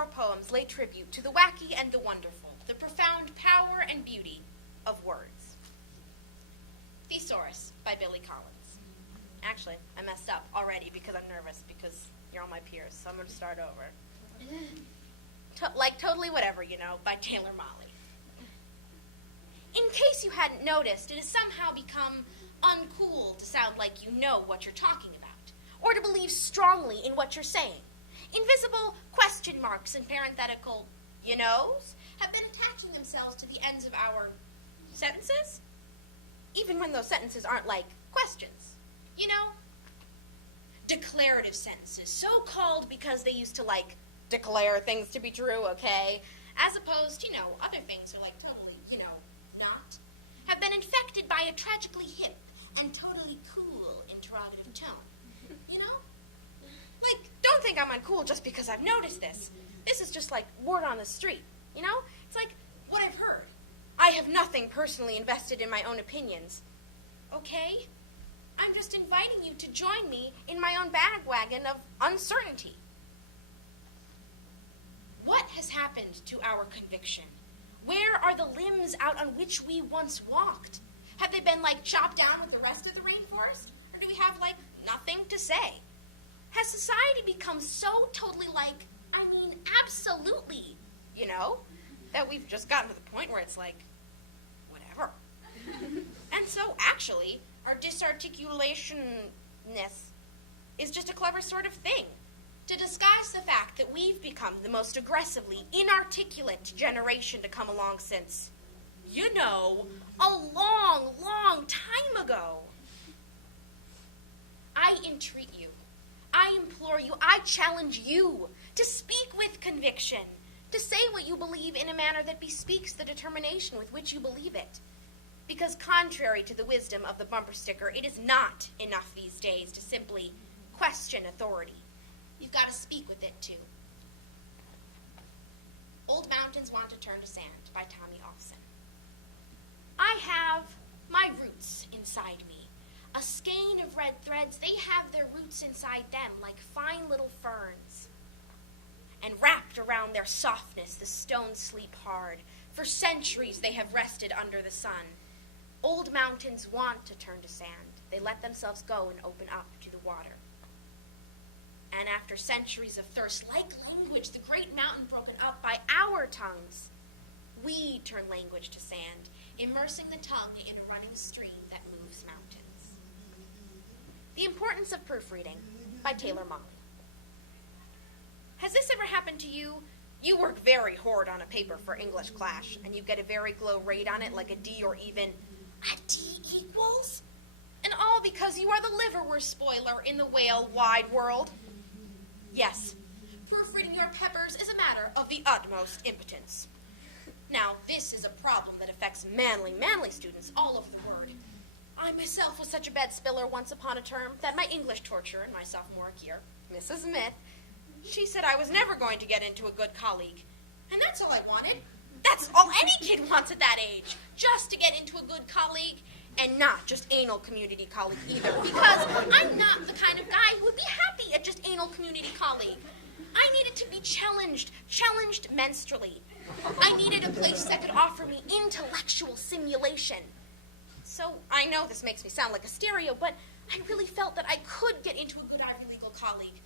more poems lay tribute to the wacky and the wonderful, the profound power and beauty of words. Thesaurus by Billy Collins. Actually, I messed up already because I'm nervous because you're all my peers, so I'm going to start over. Like Totally Whatever, by Taylor Molly. In case you hadn't noticed, it has somehow become uncool to sound like you know what you're talking about, or to believe strongly in what you're saying. Invisible question marks and parenthetical you-knows have been attaching themselves to the ends of our sentences, even when those sentences aren't like questions. Declarative sentences, so called because they used to, declare things to be true, okay? As opposed to, other things are, totally, not, have been infected by a tragically hip and totally cool interrogative tone. Don't think I'm uncool just because I've noticed this. This is just word on the street, It's like what I've heard. I have nothing personally invested in my own opinions, okay? I'm just inviting you to join me in my own bandwagon of uncertainty. What has happened to our conviction? Where are the limbs out on which we once walked? Have they been, chopped down with the rest of the rainforest? Or do we have, nothing to say? Has society become so totally, absolutely, that we've just gotten to the point where it's whatever. And so, actually, our disarticulationness is just a clever sort of thing to disguise the fact that we've become the most aggressively inarticulate generation to come along since, a long, long time ago. I entreat you, I implore you, I challenge you to speak with conviction, to say what you believe in a manner that bespeaks the determination with which you believe it. Because contrary to the wisdom of the bumper sticker, it is not enough these days to simply question authority. You've got to speak with it, too. Old Mountains Want to Turn to Sand by Tommy Offsen. I have my roots inside me. A skein of red threads, they have their roots inside them like fine little ferns. And wrapped around their softness, the stones sleep hard. For centuries they have rested under the sun. Old mountains want to turn to sand. They let themselves go and open up to the water. And after centuries of thirst, like language, the great mountain broken up by our tongues, we turn language to sand, immersing the tongue in a running stream that moves mountains. The Importance of Proofreading by Taylor Molly. Has this ever happened to you? You work very hard on a paper for English class, and you get a very low rate on it, like a D or even a D equals? And all because you are the liverwurst spoiler in the whale-wide world. Yes, proofreading your peppers is a matter of the utmost impotence. Now, this is a problem that affects manly students all over the word. I myself was such a bed spiller once upon a term that my English torturer in my sophomore year, Mrs. Smith, she said I was never going to get into a good colleague. And that's all I wanted. That's all any kid wants at that age, just to get into a good colleague, and not just anal community colleague either, because I'm not the kind of guy who would be happy at just anal community colleague. I needed to be challenged menstrually. I needed a place that could offer me intellectual simulation. So I know this makes me sound like a stereo, but I really felt that I could get into a good Ivy Legal colleague.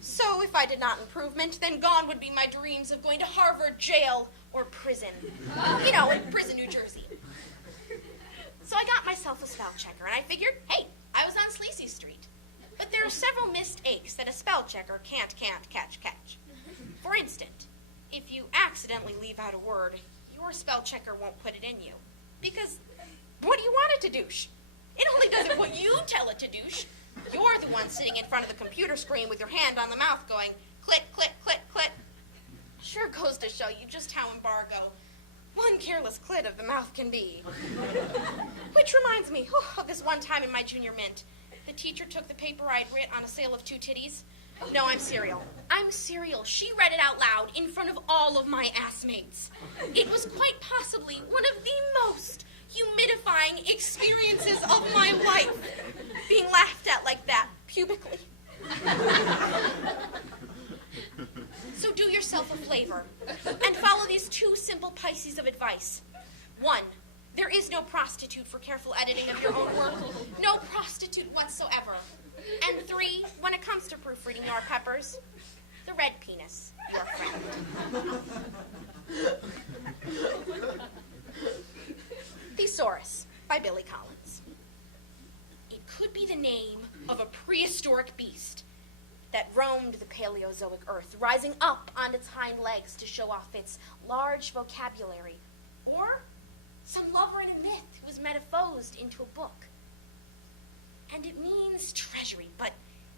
So if I did not improvement, then gone would be my dreams of going to Harvard, jail, or prison. In prison, New Jersey. So I got myself a spell checker, and I figured, hey, I was on Sleazy Street. But there are several mistakes that a spell checker can't catch. For instance, if you accidentally leave out a word, your spell checker won't put it in you. Because what do you want it to douche? It only does it what you tell it to douche. You're the one sitting in front of the computer screen with your hand on the mouth going, click, click, click, click. Sure goes to show you just how embargo one careless clit of the mouth can be. Which reminds me of this one time in my junior mint. The teacher took the paper I'd writ on a sale of 2 titties. No, I'm serial. She read it out loud in front of all of my assmates. It was quite possibly one of the most humidifying experiences of my life, being laughed at like that, pubically. So do yourself a 2 simple pieces of advice. 1, there is no prostitute for careful editing of your own work. No prostitute whatsoever. And 3, when it comes to proofreading your peppers, the red penis, your friend. Thesaurus by Billy Collins. It could be the name of a prehistoric beast that roamed the Paleozoic earth, rising up on its hind legs to show off its large vocabulary, or some lover in a myth who was metamorphosed into a book. And it means treasury, but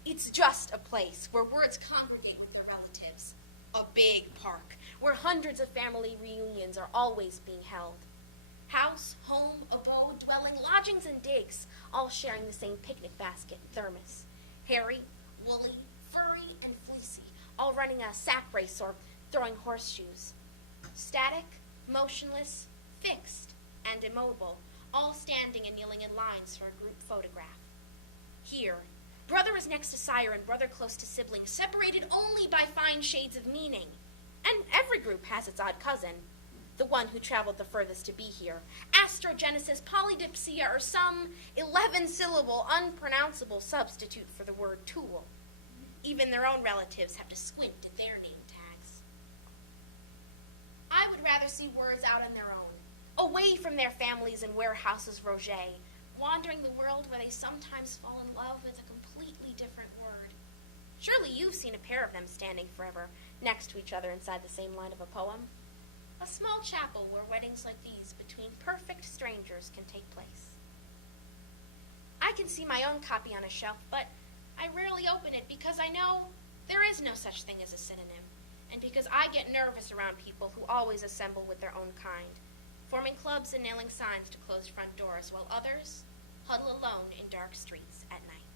it's just a place where words congregate with their relatives. A big park where hundreds of family reunions are always being held. House, home, abode, dwelling, lodgings, and digs, all sharing the same picnic basket and thermos. Hairy, woolly, furry, and fleecy, all running a sack race or throwing horseshoes. Static, motionless, fixed, and immobile, all standing and kneeling in lines for a group photograph. Here, brother is next to sire and brother close to sibling, separated only by fine shades of meaning. And every group has its odd cousin, the one who traveled the furthest to be here. Astrogenesis, polydipsia, or some 11-syllable, unpronounceable substitute for the word tool. Even their own relatives have to squint at their name tags. I would rather see words out on their own, away from their families and warehouses roget, wandering the world where they sometimes fall in love with a completely different word. Surely you've seen a pair of them standing forever next to each other inside the same line of a poem. A small chapel where weddings like these between perfect strangers can take place. I can see my own copy on a shelf, but I rarely open it because I know there is no such thing as a synonym, and because I get nervous around people who always assemble with their own kind, forming clubs and nailing signs to closed front doors, while others huddle alone in dark streets at night.